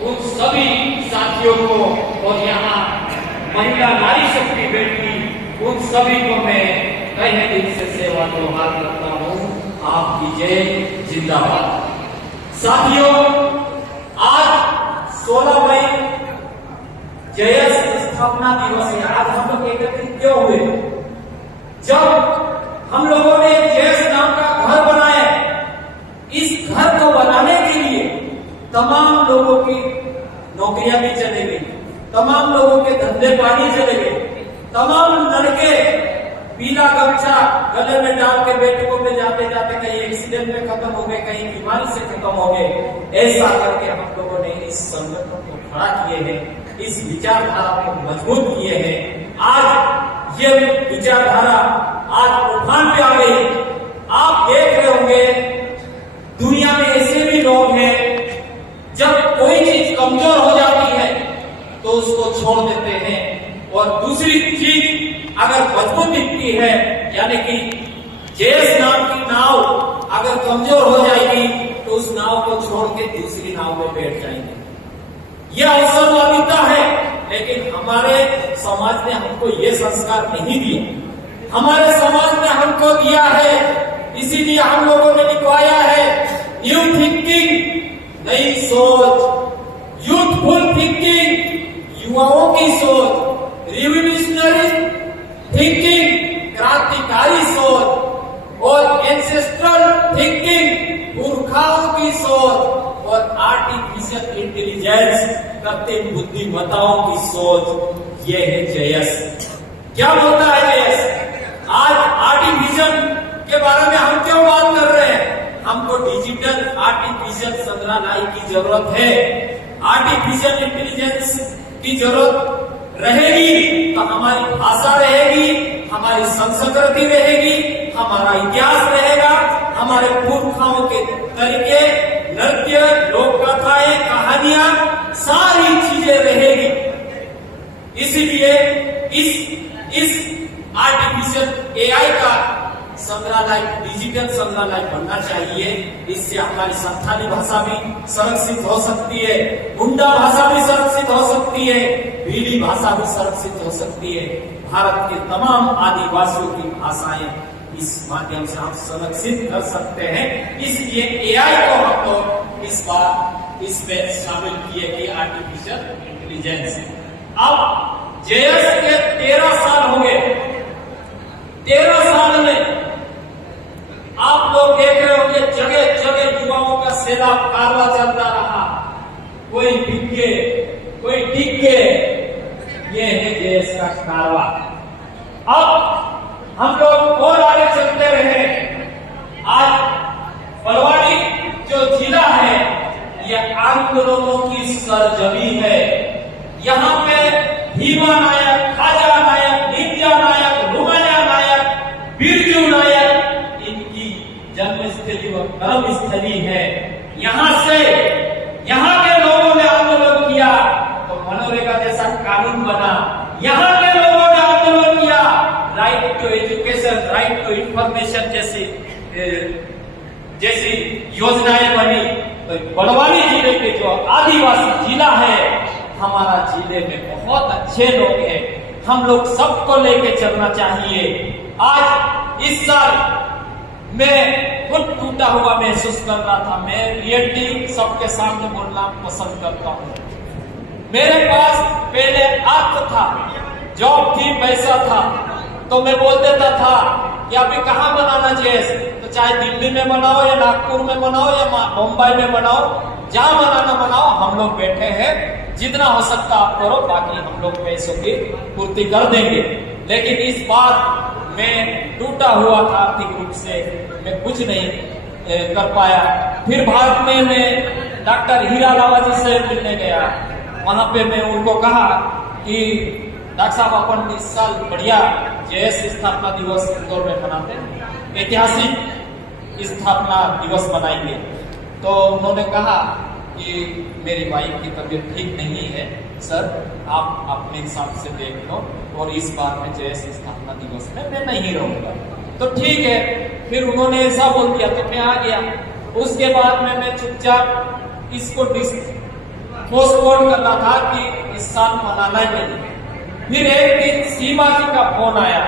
उन सभी साथियों को और यहाँ महिला नारी शक्ति बेटी उन सभी को मैं कहे दिल से सेवा जोहार करता हूँ। आपकी जय जिंदाबाद। साथियों, आज 16 मई जेएस स्थापना दिवस है। आज हम लोग एकत्रित क्यों हुए? जब हम लोगों ने जेएस नाम का घर बनाया, इस घर को बनाने के लिए तमाम लोगों की नौकरियां भी चले गई, तमाम लोगों के धंधे पानी चले गए, तमाम लड़के पीला गमछा गले में डाल के बैठकों में जाते जाते कहीं एक्सीडेंट में खत्म हो गए, कहीं बीमारी से खत्म हो गए। ऐसा करके हम लोगों ने इस संगठन को खड़ा किए हैं, इस विचारधारा को मजबूत किए हैं। आज ये विचारधारा आज उफान पे आ गई। आप देख रहे होंगे दुनिया में ऐसे भी लोग हैं, जब कोई चीज कमजोर हो जाती है तो उसको छोड़ देते हैं, और दूसरी चीज अगर मजबूत दिखती है, यानी कि जेएस नाम की नाव अगर कमजोर हो जाएगी तो उस नाव को छोड़ के दूसरी नाव में बैठ जाएंगे। यह अवसरवादिता है, लेकिन हमारे समाज ने हमको ये संस्कार नहीं दिए। हमारे समाज ने हमको दिया है, इसीलिए हम लोगों ने लिखवाया है न्यू थिंकिंग, नई सोच, यूथफुल थिंकिंग, युवाओं की सोच, रिवोल्यूशनरी थिंकिंग, क्रांतिकारी सोच, और एंसेस्ट्रल थिंकिंग, पुरखाओं की सोच, और आर्टिफिशियल इंटेलिजेंस, कृत्रिम बुद्धिमत्ताओं की सोच। ये है जेएस। क्या बोलता है जेएस? आज आर्टिफिशियल के बारे में हम क्यों बात कर रहे हैं? हमको डिजिटल आर्टिफिशियल संग्रहालय की जरूरत है। आर्टिफिशियल इंटेलिजेंस की जरूरत रहेगी तो हमारी भाषा रहेगी, हमारी संस्कृति रहेगी, हमारा इतिहास रहेगा, हमारे पुरखाओं के तरीके, नृत्य, लोक कथाएं, कहानियां, सारी चीजें रहेगी। इसीलिए इस आर्टिफिशियल एआई का संग्रहालय, डिजिटल संग्रहालय बनना चाहिए। इससे हमारी संथाली भाषा भी संरक्षित हो सकती है, मुंडा भाषा भी संरक्षित हो सकती है, भीली भाषा भी संरक्षित हो सकती है। भारत के तमाम आदिवासियों की भाषाएं इस माध्यम से हम संरक्षित कर सकते हैं। इसलिए एआई को हम लोग इस बार इसमें शामिल किए कि आर्टिफिशियल इंटेलिजेंस। अब जेएस के 13 साल हो गए। 13 साल में आप लोग देख रहे होंगे जगह जगह युवाओं का सैलाब कारवा चलता रहा, कोई बिके कोई टिके। ये है जेएस का कारवा। अब हम लोग और आगे चलते रहे। आज बलवाड़ी जो जिला है, ये आंदोलनों की सरजमी है। यहाँ पे भीमा नायक, खाजा नायक, नित्या नायक, रुमाया नायक, बिरजू नायक, इनकी जन्मस्थली व कर्मस्थली है। यहाँ के लोगों ने आंदोलन किया तो मनरेगा जैसा कानून बना। यहाँ के लोगों ने आंदोलन किया, right to education, right to information जैसी योजनाएं बनी। तो बड़वानी जिले के जो आदिवासी जिला है, हमारा जिले में बहुत अच्छे लोग हैं। हम लोग सबको लेके चलना चाहिए। आज इस साल मैं खुद टूटा हुआ महसूस कर रहा था। मैं रियलिटी सबके सामने बोलना पसंद करता हूँ। मेरे पास पहले अर्थ था, जॉब थी, पैसा था, तो मैं बोल देता था कि अभी कहाँ बनाना जेएस, तो चाहे दिल्ली में बनाओ या नागपुर में बनाओ या मुंबई में बनाओ, जहां बनाना बनाओ, हम लोग बैठे हैं, जितना हो सकता आप करो, बाकी हम लोग पैसों की पूर्ति कर देंगे। लेकिन इस बार मैं टूटा हुआ था आर्थिक रूप से, मैं कुछ नहीं कर पाया। फिर भारत में मैं डॉक्टर हीरा लावा जी से मिलने गया। वहां पे मैं उनको कहा कि डॉक्टर साहब अपन इस साल बढ़िया जेएस स्थापना दिवस इंदौर में मनाते हैं, ऐतिहासिक स्थापना दिवस मनाएंगे। तो उन्होंने कहा कि मेरी वाइफ की तबीयत ठीक नहीं है सर, आप अपने हिसाब से देख लो, और इस बार में जेएस स्थापना दिवस में मैं नहीं रहूंगा। तो ठीक है, फिर उन्होंने ऐसा बोल दिया तो मैं आ गया। उसके बाद में मैं चुपचाप इसको पोस्टपोन करना था कि इस साल मनाना ही नहीं। फिर एक दिन सीमा जी का फोन आया।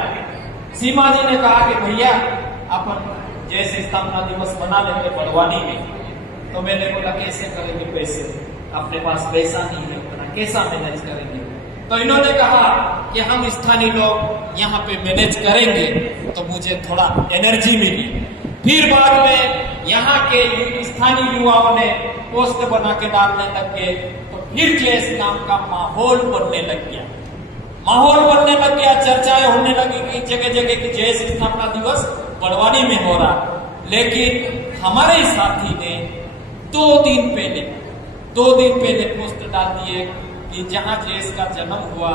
सीमा जी ने कहा कि भैया अपन जैसे स्थापना दिवस मना लेंगे बड़वानी में। तो मैंने बोला कैसे करेंगे पैसे, अपने पास पैसा नहीं है उतना, कैसा मैनेज करेंगे। तो इन्होंने कहा कि हम स्थानीय लोग यहाँ पे मैनेज करेंगे। तो मुझे थोड़ा एनर्जी मिली। फिर बाद में यहाँ के स्थानीय युवाओं ने पोस्ट बना के डालने लग गए। तो फिर जेएस नाम का माहौल बनने लग गया, चर्चाएं होने लगी कि जगह जगह की जेएस स्थापना दिवस बड़वानी में हो रहा। लेकिन हमारे साथी ने 2 दिन पहले पोस्ट डाल दिए कि जहां जेएस का जन्म हुआ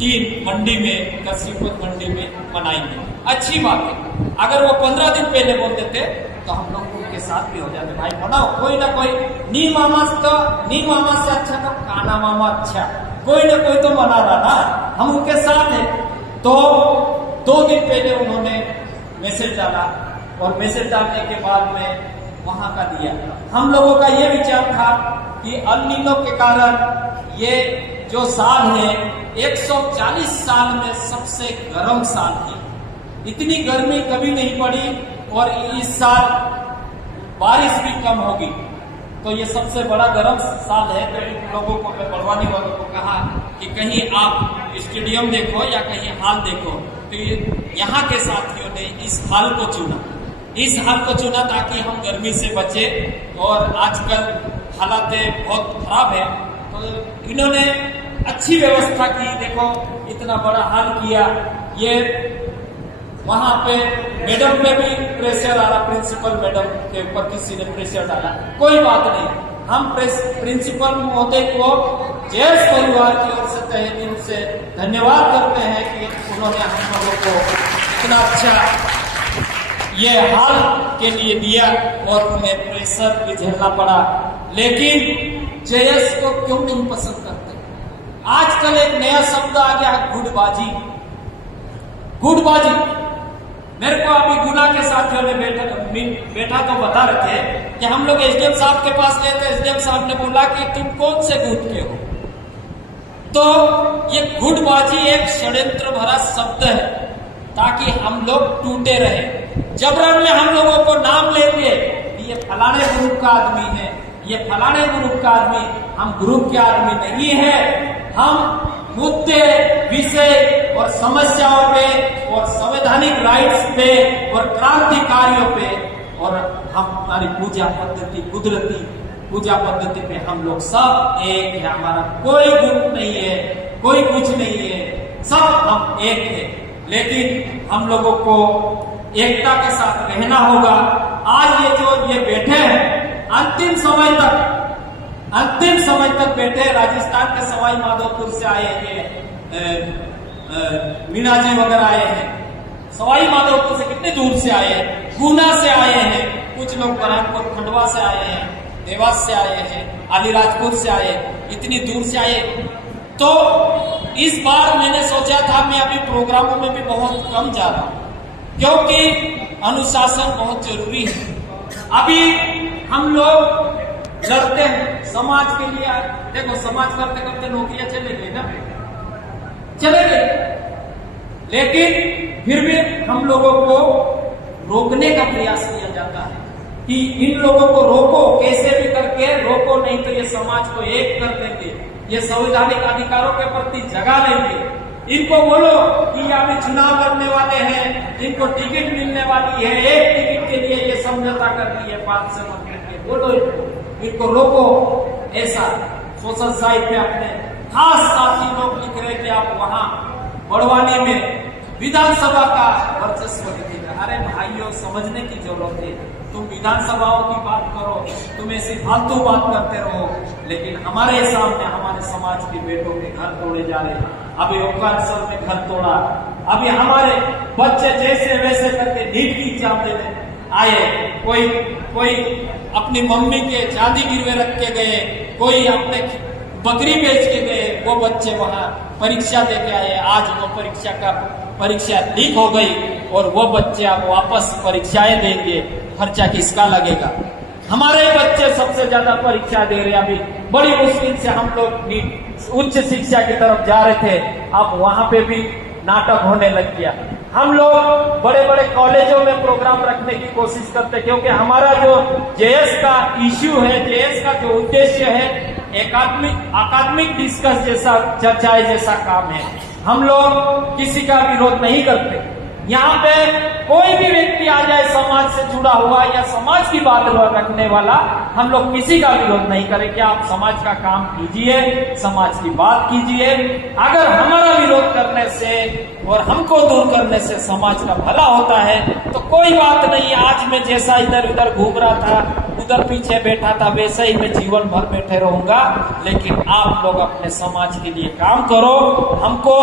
3 मंडी में, कस्बीपुर मंडी में मनाएंगे। अच्छी बात है। अगर वो 15 दिन पहले बोल देते तो हम लोग उनके साथ भी हो जाते, भाई मनाओ, कोई ना कोई, नी मामा से अच्छा तो काना मामा अच्छा, कोई ना कोई तो मना रहा ना, हम उनके साथ हैं। तो 2 दिन पहले उन्होंने मैसेज डाला और मैसेज डालने के बाद में वहां का दिया। हम लोगों का ये विचार था कि अल नीनो के कारण ये जो साल है 140 साल में सबसे गर्म साल है। इतनी गर्मी कभी नहीं पड़ी और इस साल बारिश भी कम होगी, तो ये सबसे बड़ा गर्म साल है। तो इन लोगों को, मैं बड़वानी वालों को कहा कि कहीं आप स्टेडियम देखो या कहीं हॉल देखो। तो यहाँ के साथियों ने इस हॉल को चुना ताकि हम गर्मी से बचे। और आजकल हालात बहुत खराब है, तो इन्होंने अच्छी व्यवस्था की। देखो इतना बड़ा हॉल किया। ये वहां पे मैडम पे भी प्रेशर आ रहा, प्रिंसिपल मैडम के ऊपर किसी ने प्रेशर डाला, कोई बात नहीं। हम प्रिंसिपल महोदय को जेएस परिवार की ओर से तहे दिल से धन्यवाद करते हैं कि उन्होंने हम लोगों को इतना अच्छा ये हाल के लिए दिया और उन्हें प्रेशर भी झेलना पड़ा। लेकिन जेएस को क्यों नहीं पसंद करते? आजकल एक नया शब्द आ गया, गुटबाजी। मेरे को अभी गुना के साथियों ने बैठा तो बता रहे थे कि हम लोग एसडीएम साहब के पास गए थे। एसडीएम साहब ने बोला कि तुम कौन से गुट के हो? तो ये गुटबाजी एक षड्यंत्र भरा शब्द है ताकि हम लोग टूटे रहे। जबरन में हम लोगों को नाम लेंगे, ये फलाने ग्रुप का आदमी है, ये फलाने ग्रुप का आदमी, हम ग्रुप के आदमी नहीं है। हम मुद्दे, विषय और समस्याओं पे और संवैधानिक राइट्स पे और क्रांतिकारियों पे और हमारी पूजा पद्धति, कुदरती पूजा पद्धति पे हम लोग सब एक है। हमारा कोई ग्रुप नहीं है, कोई कुछ नहीं है, सब हम एक है। लेकिन हम लोगों को एकता के साथ रहना होगा। आज ये बैठे हैं, अंतिम समय तक बैठे, राजस्थान के सवाई माधोपुर से आए हैं, मीना जी वगैरह आए हैं। सवाई माधोपुर से कितने दूर से आए हैं, गुना से आए हैं, कुछ लोग बरहमपुर खंडवा से आए हैं, देवास से आए हैं, अलीराजपुर से आए, इतनी दूर से आए। तो इस बार मैंने सोचा था, मैं अभी प्रोग्रामों में भी बहुत कम जा रहा हूं क्योंकि अनुशासन बहुत जरूरी है। अभी हम लोग लड़ते हैं समाज के लिए। देखो समाज करते करते नौकरियां चले गई ना, चले गई, लेकिन फिर भी हम लोगों को रोकने का प्रयास किया जाता है कि इन लोगों को रोको, कैसे भी करके रोको, नहीं तो ये समाज को एक कर देंगे, ये संवैधानिक अधिकारों के प्रति जगा लेंगे। इनको बोलो कि अभी चुनाव लड़ने वाले हैं, इनको टिकट मिलने वाली है, एक टिकट के लिए ये समझौता कर ली है 5 से मत करके, बोलो इनको रोको। ऐसा सोशल साइट पे अपने खास साथी लोग लिख रहे कि आप वहां बड़वानी में विधानसभा का वर्चस्व दिखेगा। अरे भाइयों, समझने की जरूरत है। तुम विधानसभाओं की बात करो, तुम ऐसी फालतू बात करते रहो, लेकिन हमारे सामने हमारे समाज के बेटों के घर तोड़े जा रहे हैं। अभी ओंकारेश्वर में घर तोड़ा, अभी हमारे बच्चे जैसे वैसे करके नीट की एग्जाम देने आए, कोई अपनी मम्मी के चांदी गिरवे रख के गए, कोई अपने बकरी बेच के गए, वो बच्चे वहां परीक्षा दे के आए। आज वो परीक्षा लीक हो गई और वो बच्चे अब वापस परीक्षाएं देंगे, खर्चा किसका लगेगा? हमारे ही बच्चे सबसे ज्यादा परीक्षा दे रहे हैं। अभी बड़ी मुश्किल से हम लोग उच्च शिक्षा की तरफ जा रहे थे, अब वहां पे भी नाटक होने लग गया। हम लोग बड़े बड़े कॉलेजों में प्रोग्राम रखने की कोशिश करते, क्योंकि हमारा जो जेएस का इश्यू है, जेएस का जो उद्देश्य है, अकादमिक डिस्कस जैसा, चर्चाएं जैसा काम है। हम लोग किसी का विरोध नहीं करते। यहाँ पे कोई भी व्यक्ति आ जाए समाज से जुड़ा हुआ या समाज की बात रखने वाला, हम लोग किसी का विरोध नहीं करेंगे। आप समाज का काम कीजिए, समाज की बात कीजिए। अगर हमारा विरोध करने से और हमको दूर करने से समाज का भला होता है तो कोई बात नहीं। आज मैं जैसा इधर उधर घूम रहा था, उधर पीछे बैठा था, वैसे ही मैं जीवन भर बैठे रहूंगा। लेकिन आप लोग अपने समाज के लिए काम करो। हमको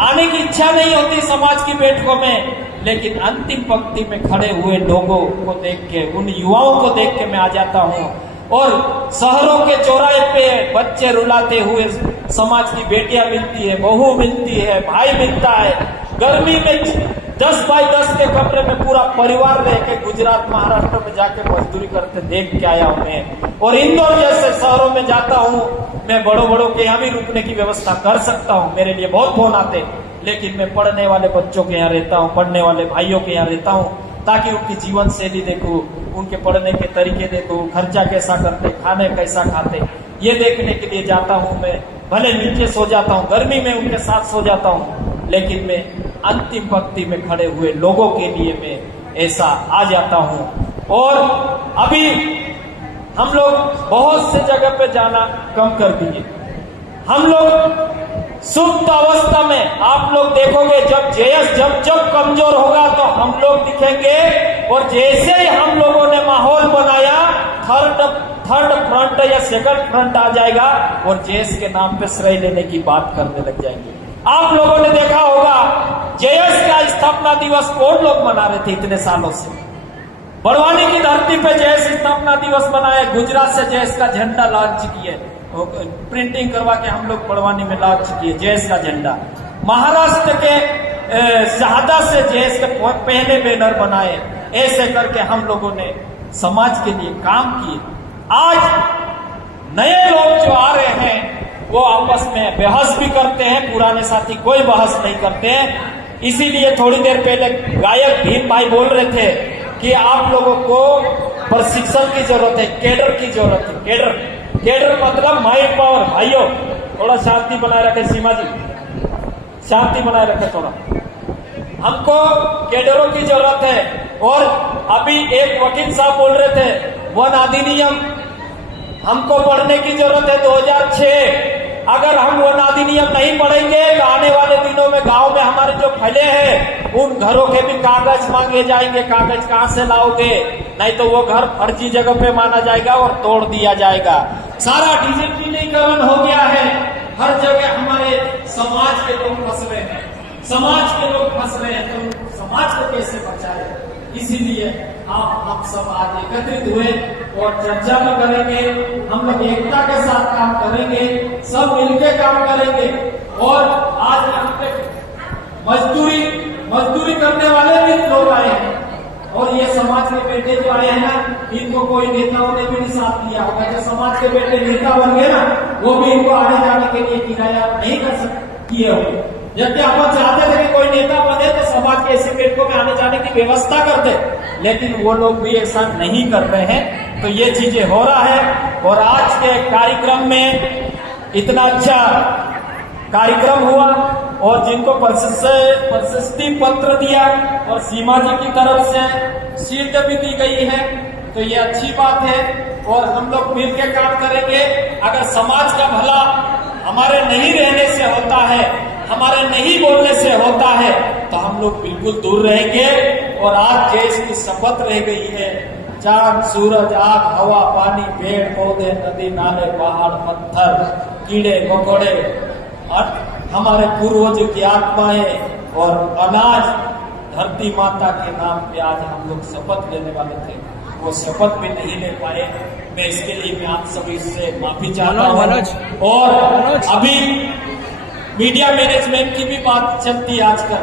आने की इच्छा नहीं होती समाज की बैठकों में, लेकिन अंतिम पंक्ति में खड़े हुए लोगों को देख के, उन युवाओं को देख के मैं आ जाता हूँ। और शहरों के चौराहे पे बच्चे रुलाते हुए समाज की बेटियां मिलती है, बहू मिलती है, भाई मिलता है। गर्मी में 10 बाई 10 के कमरे में पूरा परिवार रह के गुजरात महाराष्ट्र में जाके मजदूरी करते देख के आया हूं मैं। और इंदौर जैसे शहरों में जाता हूं, मैं बड़ों के यहाँ भी रुकने की व्यवस्था कर सकता हूं। मेरे लिए बहुत फोन आते, लेकिन मैं पढ़ने वाले बच्चों के यहाँ रहता हूँ, पढ़ने वाले भाइयों के यहाँ रहता हूँ, ताकि उनकी जीवन शैली देखूं, उनके पढ़ने के तरीके देखूं, खर्चा कैसा करते, खाने कैसा खाते, ये देखने के लिए जाता हूँ। मैं भले नीचे सो जाता हूँ, गर्मी में उनके साथ सो जाता हूँ, लेकिन मैं अंतिम पंक्ति में खड़े हुए लोगों के लिए मैं ऐसा आ जाता हूँ। और अभी हम लोग बहुत से जगह पे जाना कम कर दिए। हम लोग सुप्त अवस्था में, आप लोग देखोगे जब जेएस जब कमजोर होगा तो हम लोग दिखेंगे। और जैसे ही हम लोगों ने माहौल बनाया, थर्ड फ्रंट या सेकंड फ्रंट आ जाएगा और जेएस के नाम पे श्रेय लेने की बात करने लग जाएंगे। आप लोगों ने देखा होगा जेएस का स्थापना दिवस कौन लोग मना रहे थे इतने सालों से। बड़वानी की धरती पे जेएस स्थापना दिवस मनाए, गुजरात से जेएस का झंडा लॉन्च किए, प्रिंटिंग करवा के हम लोग बड़वानी में लॉन्च किए जेएस का झंडा। महाराष्ट्र के शहादा से जेएस के पहले बैनर बनाए। ऐसे करके हम लोगों ने समाज के लिए काम किए। आज नए लोग जो आ रहे हैं वो आपस में बहस भी करते हैं, पुराने साथी कोई बहस नहीं करते हैं। इसीलिए थोड़ी देर पहले गायक भीम भाई बोल रहे थे कि आप लोगों को प्रशिक्षण की जरूरत है, कैडर की जरूरत है। कैडर मतलब माइंड पावर। भाइयों थोड़ा शांति बनाए रखे, सीमा जी शांति बनाए रखे थोड़ा। हमको कैडरों की जरूरत है। और अभी एक वकील साहब बोल रहे थे वन अधिनियम हमको पढ़ने की जरूरत है 2006। अगर हम वन अधिनियम नहीं पढ़ेंगे तो आने वाले दिनों में गांव में हमारे जो फैले हैं उन घरों के भी कागज मांगे जाएंगे। कागज कहां से लाओगे? नहीं तो वो घर फर्जी जगह पे माना जाएगा और तोड़ दिया जाएगा। सारा डिजिटलीकरण हो गया है, हर जगह हमारे समाज के लोग फंस रहे हैं। समाज के लोग फंस रहे हैं तो समाज को कैसे बचाए? इसीलिए हम सब आज एकत्रित हुए और चर्चा में करेंगे। हम लोग एकता के साथ काम करेंगे, सब मिलकर काम करेंगे। और आज यहाँ पे मजदूरी करने वाले भी लोग आए हैं। और ये समाज के बेटे जो आए हैं ना, इनको कोई नेताओं ने भी नहीं साथ दिया होगा। जो समाज के बेटे नेता बन गए ना, वो भी इनको आने जाने के लिए किराया नहीं कर सकते किए होंगे। जबकि अपन चाहते थे कि कोई नेता बने तो समाज के ऐसे बेटों में आने जाने की व्यवस्था कर दे, लेकिन वो लोग भी ऐसा नहीं कर रहे हैं। तो ये चीजें हो रहा है। और आज के कार्यक्रम में इतना अच्छा कार्यक्रम हुआ और जिनको प्रशस्ति पत्र दिया और सीमा जी की तरफ से शील्ड भी दी गई है, तो ये अच्छी बात है। और हम लोग मिलकर काम करेंगे। अगर समाज का भला हमारे नहीं रहने से होता है, हमारे नहीं बोलने से होता है, तो हम लोग बिल्कुल दूर रहेंगे। और आज देश की शपथ रह गई है, चांद सूरज आग हवा पानी पेड़ पौधे नदी नाले पहाड़ पत्थर कीड़े मकोड़े और हमारे पूर्वजों की आत्माएं और अनाज धरती माता के नाम पे आज हम लोग शपथ लेने वाले थे, वो शपथ भी नहीं ले पाए। मैं इसके लिए मैं आप सभी से माफी चाहता हूँ। और अभी मीडिया मैनेजमेंट की भी बात चलती है आजकल।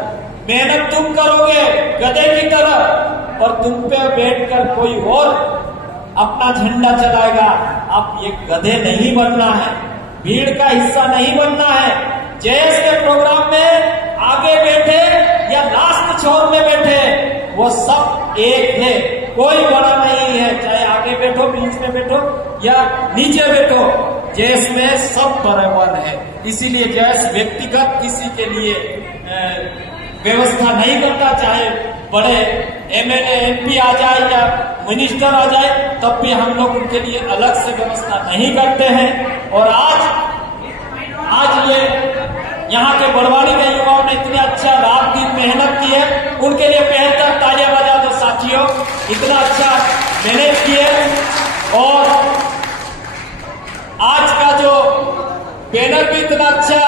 मेहनत तुम करोगे गधे की तरह और तुम पे बैठकर कोई और अपना झंडा चलाएगा। आप ये गधे नहीं बनना है, भीड़ का हिस्सा नहीं बनना है। जयेश के प्रोग्राम में आगे बैठे या लास्ट छोर में बैठे, वो सब एक है, कोई बड़ा नहीं है। चाहे आगे बैठो, बीच में बैठो या नीचे बैठो, जयेश में सब बराबर है। इसीलिए जयेश व्यक्तिगत किसी के लिए व्यवस्था नहीं करता। चाहे बड़े एमएलए एमपी आ जाए या मिनिस्टर आ जाए, तब भी हम लोग उनके लिए अलग से व्यवस्था नहीं करते हैं। और आज ये यहाँ के बड़वाड़ी के युवाओं ने इतने अच्छा रात दिन मेहनत की है, उनके लिए पहले तक तालियां बजा दो साथियों। इतना अच्छा मैनेज किए। और आज का जो बैनर भी इतना अच्छा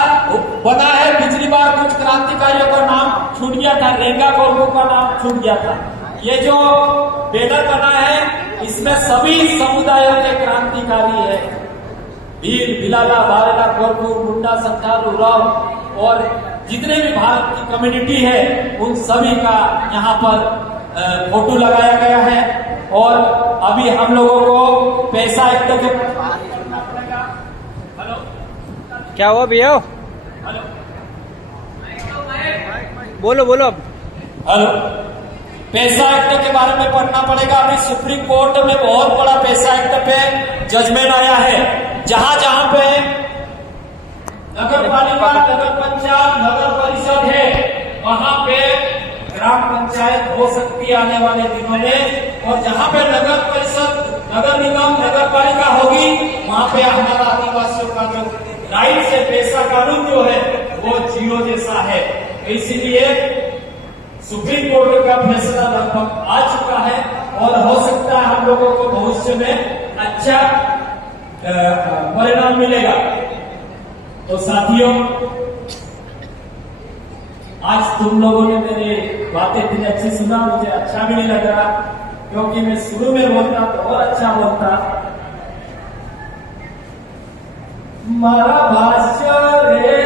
बना है। पिछली बार कुछ क्रांतिकारियों का नाम छूट गया था, रेंगा कोरबू का नाम छूट गया था। ये जो बैनर बना है, इसमें सभी समुदायों के क्रांतिकारी है। भील, भिलाला, भारेला, कोरबू, मुंडा, संथाल, उरांव और जितने भी भारत की कम्युनिटी है, उन सभी का यहाँ पर फोटो लगाया गया है। और अभी हम लोगों को पैसा एकत्र करना पड़ेगा। हेलो, क्या हुआ भैया? हेलो, बोलो बोलो। हेलो, पैसा एक्ट के बारे में पढ़ना पड़ेगा। अभी सुप्रीम कोर्ट में बहुत बड़ा पैसा एक्ट पे जजमेंट आया है। जहां जहां पे नगर पालिका, नगर पंचायत, नगर परिषद है, वहां पे ग्राम पंचायत हो सकती है आने वाले दिनों में। और जहां पे नगर परिषद, नगर निगम, नगर पालिका होगी, वहां पे हमारा आदिवासियों का जो राइट से पैसा कानून जो है वो जीरो जैसा है। इसीलिए सुप्रीम कोर्ट का फैसला लगभग आ चुका है और हो सकता है हम लोगों को भविष्य में अच्छा परिणाम मिलेगा। तो साथियों, आज तुम लोगों ने मेरी बातें इतनी अच्छी सुना, मुझे अच्छा भी नहीं लग रहा, क्योंकि मैं शुरू में बोलता तो और अच्छा बोलता। मारा भाष्य रे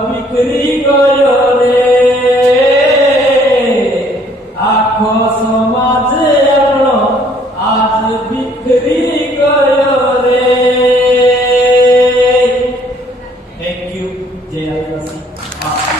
बिक्री गयो रे, आखो